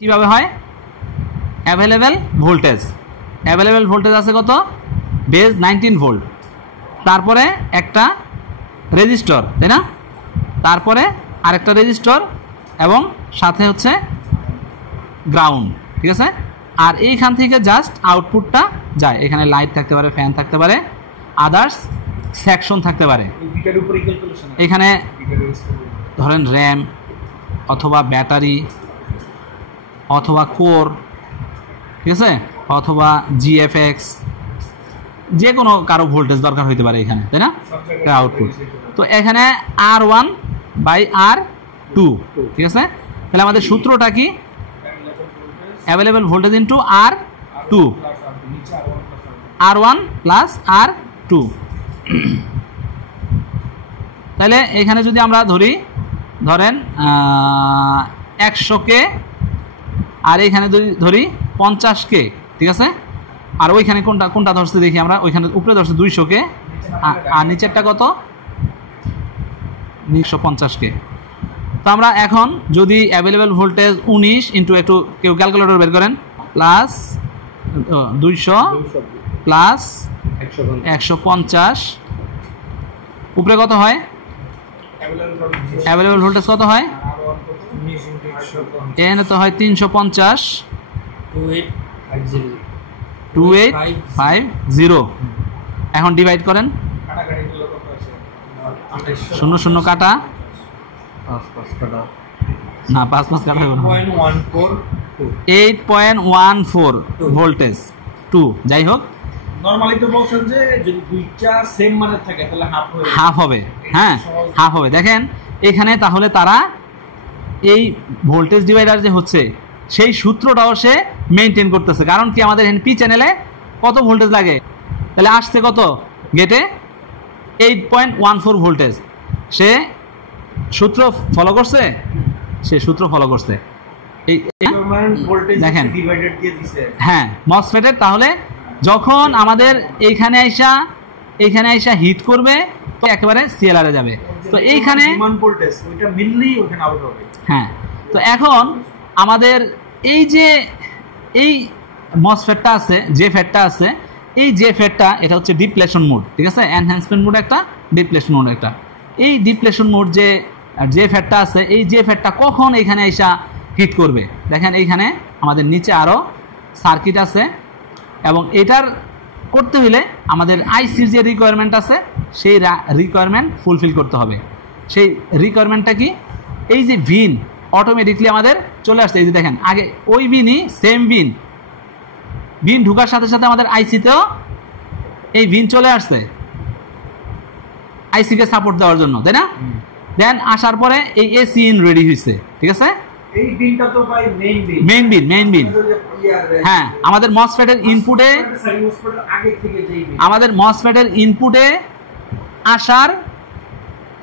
কিভাবে হয়? Available voltage, available voltage আছে কত? বেজ 19 ভোল্ট, তারপরে একটা রেজিস্টর, তাই না? তারপরে আরেকটা রেজিস্টর এবং সাথে হচ্ছে গ্রাউন্ড, ঠিক আছে? আর এইখান থেকে জাস্ট আউটপুটটা যায়। এখানে লাইট থাকতে পারে, ফ্যান থাকতে পারে, আদার্স সেকশন থাকতে পারে। এখানে ধরেন র্যাম অথবা ব্যাটারি অথবা কোর, ঠিক আছে, অথবা জিএফএক্স, যে কোনো কারো ভোল্টেজ দরকার হইতে পারে এখানে, তাই না? আউটপুট। তো এখানে R1/R2, ঠিক আছে? তাহলে আমাদের সূত্রটা কি? Available voltage into R2, R1 plus R2। তাহলে এখানে যদি আমরা ধরেন 100K আর এখানে ধরি 50K, ঠিক আছে? আর ওইখানে কোনটা ধরছে দেখি আমরা, ওইখানে উপরে ধরছে 200K আর নিচেরটা কত? 150K। তো আমরা এখন যদি অ্যাভেলেবেল ভোল্টেজ 19 ইন্টু, একটু কেউ ক্যালকুলেটর বের করেন, প্লাস 200 প্লাস 150, উপরে কত হয়? অ্যাভেলেবেল ভোল্টেজ কত হয়? এখানে তো হয় 350, 2850। এখন ডিভাইড করেন, 0 0 কাটা, না 5 5 কাটা, 8.14 ভোল্টেজ 2। যাই হোক, নরমালি তো বলছেন যে যদি দুইটা সেম মানে থাকে তাহলে হাফ হবে। হ্যাঁ, হাফ হবে। দেখেন এখানে তাহলে তারা এই ভোল্টেজ ডিভাইডার যে হচ্ছে সেই সূত্রটাও সে মেনটেন করতেছে। কারণ কি, আমাদের পি চ্যানেলে কত ভোল্টেজ লাগে? তাহলে আসছে কত গেটে? 8.14 ভোল্টেজ। সে সূত্র ফলো করছে, এই দেখেন, হ্যাঁ, মসফেটের। তাহলে যখন আমাদের এইখানে আইসা হিট করবে তো একেবারে সিএলআর এ যাবে। তো এইখানে হ্যাঁ, তো এখন আমাদের এই যে এই মসফেটটা আছে, যে ফেটটা আছে, এই যে ফেটটা, এটা হচ্ছে ডিপ্লেশন মোড, ঠিক আছে? এনহ্যান্সমেন্ট মোড একটা, ডিপ্লেশন মোড একটা। এই ডিপ্লেশন মোড যে ফেটটা আছে, এই যে ফেটটা কখন এখানে আইসা হিট করবে? দেখেন এইখানে আমাদের নিচে আরো সার্কিট আছে এবং এটার করতে হলে আমাদের আইসির যে রিকোয়ারমেন্ট আছে সেই রিকোয়ারমেন্ট ফুলফিল করতে হবে। সেই রিকোয়ারমেন্টটা কি? এই যে ভিন অটোমেটিকলি আমাদের চলে আসছে। এই যে দেখেন, আগে ওই ভিনই সেম ভিন ঢুকার সাথে সাথে আমাদের আইসিতেও এই ভিন চলে আসছে আইসিকে সাপোর্ট দেওয়ার জন্য, তাই না? দেন আসার পরে এই এসি ইন রেডি হয়েছে, ঠিক আছে? এই বিনটা তো ভাই মেইন বিন। হ্যাঁ, আমাদের মসফেটের ইনপুটে, আসার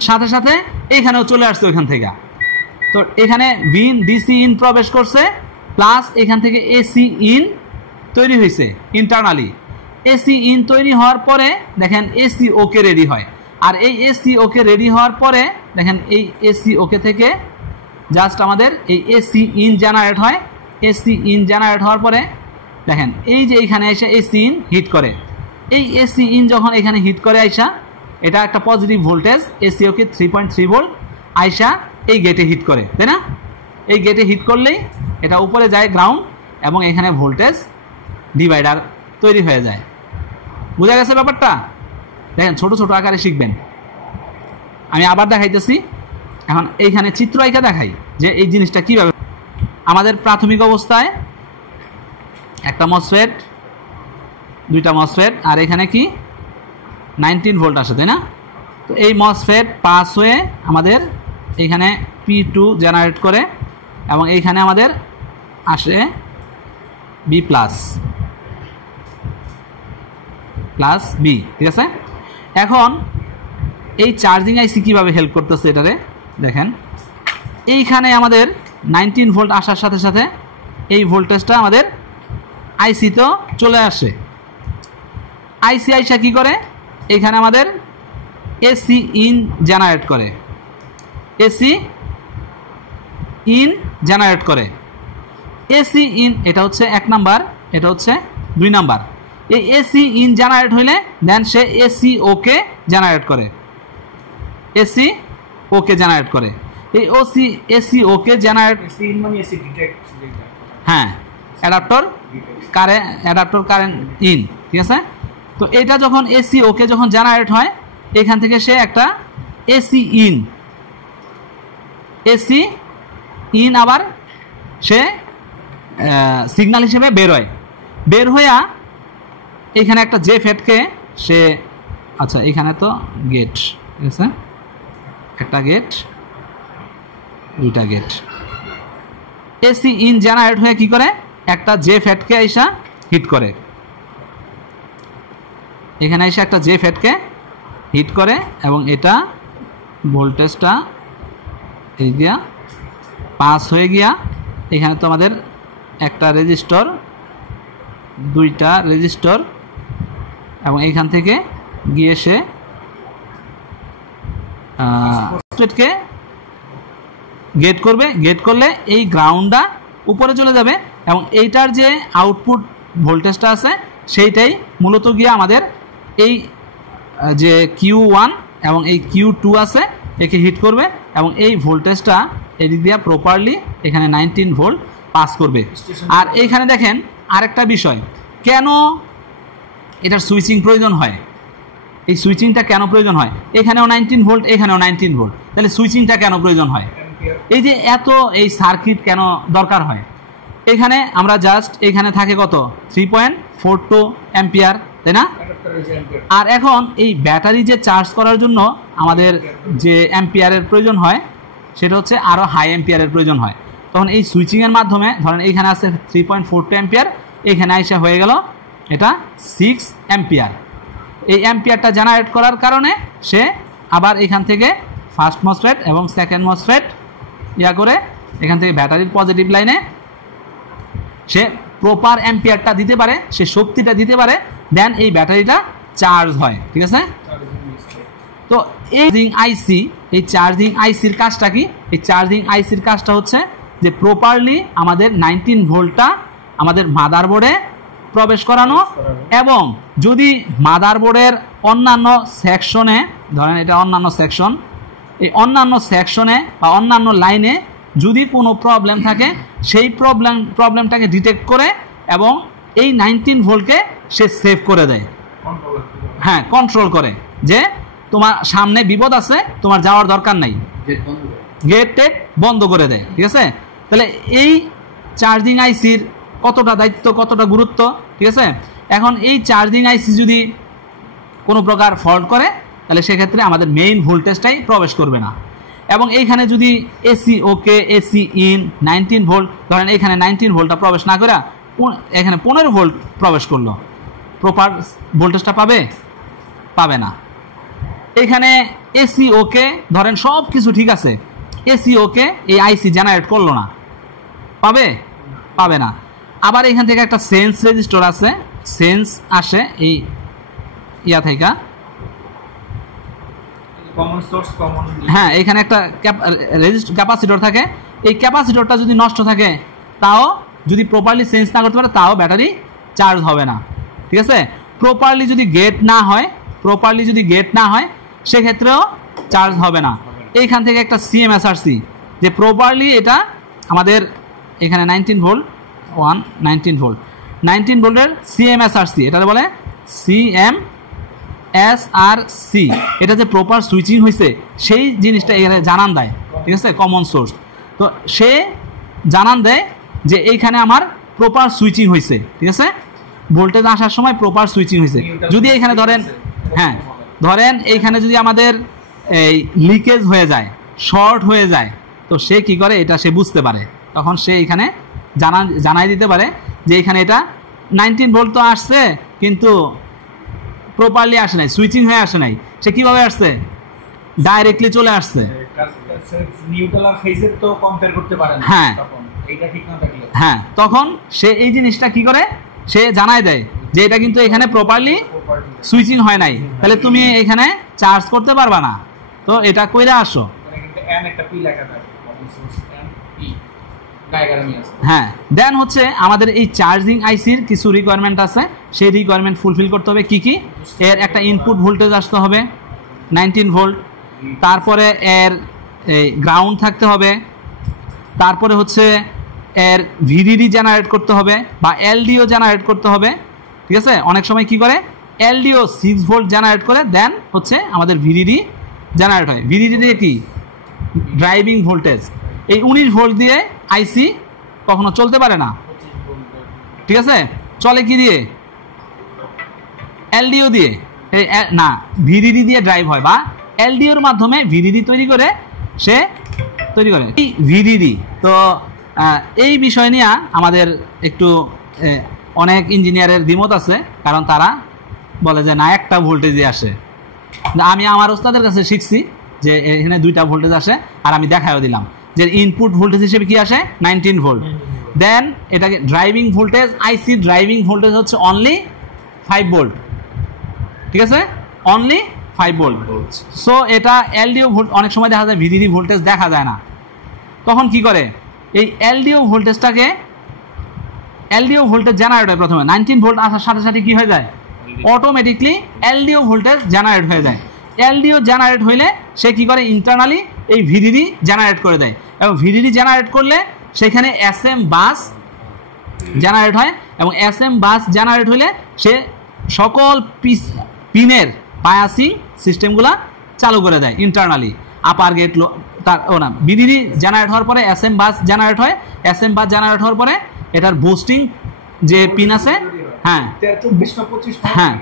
সাথে সাথে এখানেও চলে আসছে ওইখান থেকে। তো এখানে বিন ডিসি ইন প্রবেশ করছে, প্লাস এখান থেকে এসি ইন তৈরি হয়েছে ইন্টারনালি। এসি ইন তৈরি হওয়ার পরে দেখেন এসি ওকে রেডি হয়। আর এই এসি ওকে রেডি হওয়ার পরে দেখেন এই এসি ওকে থেকে জাস্ট আমাদের এই এসি ইন জেনারেট হয়। এসি ইন জেনারেট হওয়ার পরে দেখেন এই যে এখানে এসে এসি ইন হিট করে। এই এসি ইন যখন এখানে হিট করে আইসা, এটা একটা positive voltage, AC okay 3.3 volt আইসা এই গেটে হিট করে, তাই না? এই গেটে হিট করলেই এটা উপরে যায় গ্রাউন্ড এবং এখানে ভোল্টেজ ডিভাইডার তৈরি হয়ে যায়। বুঝা গেছে ব্যাপারটা? দেখেন ছোট ছোট আকারে শিখবেন। আমি আবার দেখাইতেছি। এখন এইখানে চিত্র আঁকা দেখাই যে এই জিনিসটা কিভাবে। আমাদের প্রাথমিক অবস্থায় একটা মসফেট, দুইটা মসফেট, আর এখানে কি 19 ভোল্ট আসে, তাই না? তো এই মসফেট পাস হয়ে আমাদের এইখানে P2 জেনারেট করে এবং এইখানে আমাদের আসে B প্লাস B, ঠিক আছে? এখন এই চার্জিং আইসি কিভাবে হেল্প করতেছে এটারে দেখেন। এইখানে আমাদের 19 ভোল্ট আসার সাথে সাথে এই ভোল্টেজটা আমাদের আইসিতেও চলে আসে। আইসি আইসা কি করে? এখানে আমাদের এসি ইন জেনারেট করে, এসি ইন জেনারেট করে। এসি ইন এটা হচ্ছে 1 নাম্বার, এটা হচ্ছে 2 নাম্বার। এই এসি ইন জেনারেট হইলে দেন সে এসি ওকে জেনারেট করে, এসি ওকে জেনারেট করে। এই OC AC okay generate, AC in মানে এসি ডিটেক্ট, হ্যাঁ অ্যাডাপ্টর কারেন্ট ইন, ঠিক আছে। তো এটা যখন এসি ওকে যখন জেনারেট হয়, এখান থেকে সে একটা এসি ইন আবার সে সিগন্যাল হিসেবে বের হইয়া এখানে একটা জে ফেটকে সে, আচ্ছা এখানে তো গেট, ঠিক আছে, একটা গেট, দুইটা গেট। এসি ইন জেনারেট হয়ে কি করে, একটা জে ফেটকে আইসা হিট করে, এখানে এসে একটা জে ফেটকে হিট করে, এবং এটা ভোল্টেজটা এই গিয়া পাস হয়ে গিয়া এখানে তো আমাদের একটা রেজিস্টর, দুইটা রেজিস্টর, এবং এইখান থেকে গিয়ে সে কে গেট করবে, গেট করলে এই গ্রাউন্ডটা উপরে চলে যাবে, এবং এইটার যে আউটপুট ভোল্টেজটা আছে সেইটাই মূলত গিয়ে আমাদের এই যে Q1 এবং এই Q2 আছে একে হিট করবে, এবং এই ভোল্টেজটা এদিক দিয়ে প্রপারলি এখানে 19 ভোল্ট পাস করবে। আর এইখানে দেখেন আরেকটা বিষয়, কেন এটার সুইচিং প্রয়োজন হয়, এই সুইচিংটা কেন প্রয়োজন হয়, এখানেও 19 ভোল্ট, এখানেও 19 ভোল্ট, তাহলে সুইচিংটা কেন প্রয়োজন হয়, এই যে এত এই সার্কিট কেন দরকার হয়। এখানে আমরা জাস্ট এখানে থাকে কত 3.42 অ্যাম্পিয়ার, তাই না। আর এখন এই ব্যাটারি যে চার্জ করার জন্য আমাদের যে অ্যাম্পিয়ারের প্রয়োজন হয় সেটা হচ্ছে আরও হাই অ্যাম্পিয়ারের প্রয়োজন হয়। তখন এই সুইচিংয়ের মাধ্যমে ধরেন এইখানে আছে 3.42 অ্যাম্পিয়ার, এখানে এসে হয়ে গেল এটা 6 অ্যাম্পিয়ার। এই অ্যাম্পিয়ারটা জেনারেট করার কারণে সে আবার এখান থেকে ফার্স্ট মসফেট এবং সেকেন্ড মসফেট ইয়া করে এখান থেকে ব্যাটারির পজিটিভ লাইনে সে প্রপার অ্যাম্পিয়ারটা দিতে পারে, সে শক্তিটা দিতে পারে, দেন এই ব্যাটারিটা চার্জ হয়, ঠিক আছে। তো এই চার্জিং আইসির কাজটা কি, এই চার্জিং আইসির কাজটা হচ্ছে যে প্রপারলি আমাদের 19 ভোল্টটা আমাদের মাদারবোর্ডে প্রবেশ করানো, এবং যদি মাদারবোর্ডের অন্যান্য সেকশনে, ধরেন এটা অন্যান্য সেকশন, এই অন্যান্য সেকশনে বা অন্যান্য লাইনে যদি কোনো প্রবলেম থাকে সেই প্রবলেমটাকে ডিটেক্ট করে এবং এই 19 ভোল্টকে সে সেভ করে দেয়, হ্যাঁ কন্ট্রোল করে, যে তোমার সামনে বিপদ আছে, তোমার যাওয়ার দরকার নাই, গেট বন্ধ করে দেয়, ঠিক আছে। তাহলে এই চার্জিং আইসির কতটা দায়িত্ব, কতটা গুরুত্ব, ঠিক আছে। এখন এই চার্জিং আইসি যদি কোনো প্রকার ফল্ট করে তাহলে সেক্ষেত্রে আমাদের মেইন ভোল্টেজটাই প্রবেশ করবে না, এবং এইখানে যদি AC okay AC in 19 volt, ধরেন এখানে 19 ভোল্টটা প্রবেশ না করে এখানে 15 ভোল্ট প্রবেশ করলো, প্রপার ভোল্টেজটা পাবে না। এখানে এসি ওকে ধরেন সব কিছু ঠিক আছে, এসি ওকে এই আইসি জেনারেট করলো না, পাবে না। আবার এখান থেকে একটা সেন্স রেজিস্টর আছে, সেন্স আসে এই ইয়া থেকে, হ্যাঁ এখানে একটা ক্যাপাসিটর থাকে, এই ক্যাপাসিটরটা যদি নষ্ট থাকে তাও যদি প্রপারলি সেন্স না করতে পারে তাও ব্যাটারি চার্জ হবে না, ঠিক আছে। প্রপারলি যদি গেট না হয় সেক্ষেত্রেও চার্জ হবে না। এইখান থেকে একটা সিএমএসআরসি, যে প্রপারলি এটা আমাদের এখানে 19 ভোল্টের সিএমএসআরসি, এটা বলে সিএমএসআরসি, এটা যে প্রপার সুইচিং হয়েছে সেই জিনিসটা এখানে জানান দেয়, ঠিক আছে, কমন সোর্স। তো সে জানান দেয় যে এইখানে আমার প্রপার সুইচিং হয়েছে, ঠিক আছে, ভোল্টেজ আসার সময় প্রপার সুইচিং হয়েছে। যদি এখানে ধরেন এইখানে যদি আমাদের এই লিকেজ হয়ে যায়, শর্ট হয়ে যায়, তো সে কি করে, এটা সে বুঝতে পারে, তখন সে এখানে জানাই দিতে পারে যে এখানে এটা 19 ভোল্ট তো আসছে কিন্তু প্রপারলি আসে নাই, সুইচিং হয়ে আসে নাই। সে কিভাবে আসছে, ডাইরেক্টলি চলে আসছে, নিউট্রাল আর ফেজের তো কম্পেয়ার করতে পারে না, হ্যাঁ তখন এইটা ঠিক না থাকলে, হ্যাঁ তখন সে এই জিনিসটা কি করে, সে জানাই দেয় যে এটা কিন্তু এখানে প্রপারলি সুইচিং হয় নাই, তাহলে তুমি এখানে চার্জ করতে পারবা না, তো এটা কইরা আসো। এখানে কিন্তু এন একটা পি লেখা থাকে, কমন সোর্স এন পি, ডায়াগ্রামই আছে। হ্যাঁ, দেন হচ্ছে আমাদের এই চার্জিং আইসির কিছু রিকোয়ারমেন্ট আছে, সেই রিকোয়ারমেন্ট ফুলফিল করতে হবে। কি কি? এর একটা ইনপুট ভোল্টেজ আসতে হবে 19 ভোল্ট, তারপরে এর গ্রাউন্ড থাকতে হবে, তারপরে হচ্ছে এর ভিডিডি জেনারেট করতে হবে বা এলডিও জেনারেট করতে হবে। ঠিক আছে, অনেক সময় কি করে এলডিও 6 ভোল্ট জেনারেট করে, দেন হচ্ছে আমাদের ভিডিডি জেনারেট হয়। ভিডিডি দিয়ে কি? Driving voltage. এই 19 ভোল্ট দিয়ে আইসি কখনো চলতে পারে না। ঠিক আছে, চলে কি দিয়ে? এলডিও দিয়ে। না, ভিডিডি দিয়ে ড্রাইভ হয় বা এলডিওর মাধ্যমে ভিডিডি তৈরি করে সে তৈরি করে এই ভিডিডি। তো এই বিষয় নিয়ে আমাদের একটু অনেক ইঞ্জিনিয়ারের দ্বিমত আছে, কারণ তারা বলে যে না, একটা ভোল্টেজে আসে। আমি আমার ওস্তাদের কাছে শিখছি যে এখানে 2টা ভোল্টেজ আসে, আর আমি দেখাও দিলাম যে ইনপুট ভোল্টেজ হিসেবে কি আসে 19 ভোল্ট। দেন এটাকে ড্রাইভিং ভোল্টেজ, আইসি ড্রাইভিং ভোল্টেজ হচ্ছে অনলি 5 ভোল্ট। ঠিক আছে, অনলি 5 ভোল্ট। সো এটা এলডিও ভোল্ট, অনেক সময় দেখা যায় ভিডিডি ভোল্টেজ দেখা যায় না, তখন কি করে এই এলডিও ভোল্টেজটাকে, এলডিও ভোল্টেজ জেনারেট হয় প্রথমে 19 ভোল্ট আসার সাথে সাথে কি হয়ে যায়, অটোমেটিকলি এলডিও ভোল্টেজ জেনারেট হয়ে যায়। এলডিও জেনারেট হইলে সে কি করে, ইন্টারনালি এই ভিডিডি জেনারেট করে দেয়, এবং ভিডিডি জেনারেট করলে সেখানে এসএম বাস জেনারেট হয়, এবং এসএম বাস জেনারেট হইলে সে সকল পিনের বায়াসিং সিস্টেমগুলা চালু করে দেয় ইন্টারনালি। আপার গেট না, ভিডিডি জেনারেট হওয়ার পরে এসএম বাস জেনারেট হয়, এসএম বাস জেনারেট হওয়ার পরে এটার বুস্টিং যে পিন আছে, হ্যাঁ হ্যাঁ,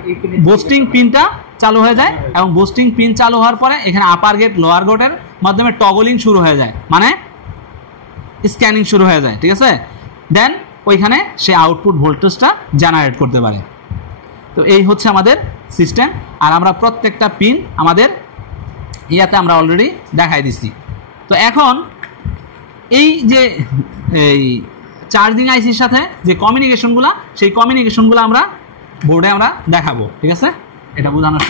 বুস্টিং পিনটা চালু হয়ে যায়, এবং বুস্টিং পিন চালু হওয়ার পরে এখানে আপার গেট লোয়ার গেটের মাধ্যমে টগলিং শুরু হয়ে যায়, মানে স্ক্যানিং শুরু হয়ে যায়। ঠিক আছে, দেন ওইখানে সে আউটপুট ভোল্টেজটা জেনারেট করতে পারে। তো এই হচ্ছে আমাদের সিস্টেম, আর আমরা প্রত্যেকটা পিন আমাদের ইয়াতে আমরা অলরেডি দেখাই দিচ্ছি। তো এখন এই যে এই চার্জিং আইসির সাথে যে কমিউনিকেশনগুলো, সেই কমিউনিকেশনগুলো আমরা বোর্ডে আমরা দেখাবো। ঠিক আছে, এটা বোঝানোর